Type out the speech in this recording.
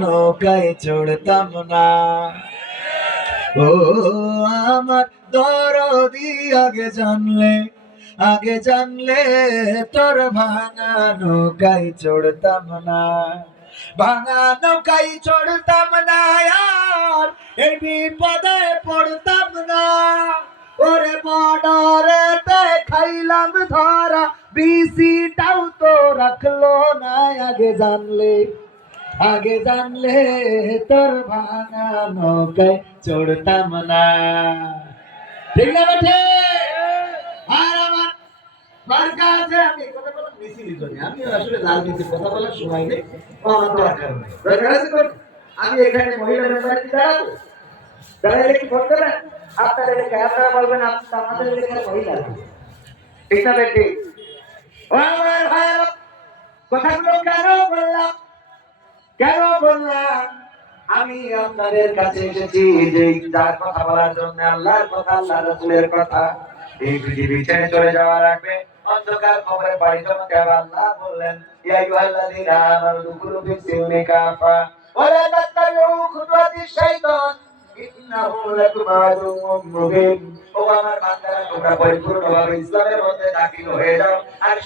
নৌকায় চড়তাম না। ও আমার দরদি আগে জানলে তোর ভাঙা নৌকায় চড়তাম না। ভাঙা নৌকায় চড়তাম না আর এই বিপদে পড়তাম না। ওরে বর্ডারেতে খাইলাম ধরা, বিসিটাও তো রাখলো না। আগে জানলে তোর ভাঙা নৌকায় চড়তাম না। ঠিক না বেঠে? আর আমার মার্কা আছে, আমি কথা বলা মিছিলি করি। আমি আসলে রাজনীতির কথা বলার সময় নেই, আমার দরকার নেই। দরকার আছে কোন? আমি এখানে মহিলা মেম্বারকে দাঁড়াবো, দাঁড়াইলে কি ভোট দেবেন? আপনারা বলবেন আমাদের এলাকার মহিলা। ঠিক না বেঠে? ও আমার ভাইয়েরা, কথাগুলো কেন বললাম? আমি আপনাদের কাছে এসেছি যে যার কথা বলার জন্য, আল্লাহর কথা, আল্লাহ রাসূলের কথা। এই পৃথিবী ছেড়ে চলে যাওয়ার আগে অন্ধকার কবরে বাড়ি জমাতে আল্লাহ বললেন, ইয়া আইয়ুহাল্লাযীনা আমানু দুখুলু ফিস-সিলমি কাফা ওয়া লা তাত্তাবিউ খুতুওয়াতিশ শাইতান ইন্নাহু লাকুম আদুউম মুবিন। ও আমার বান্দারা, তোমরা পরিপূর্ণভাবে ইসলামের মধ্যে দাখিল হয়ে যাও আর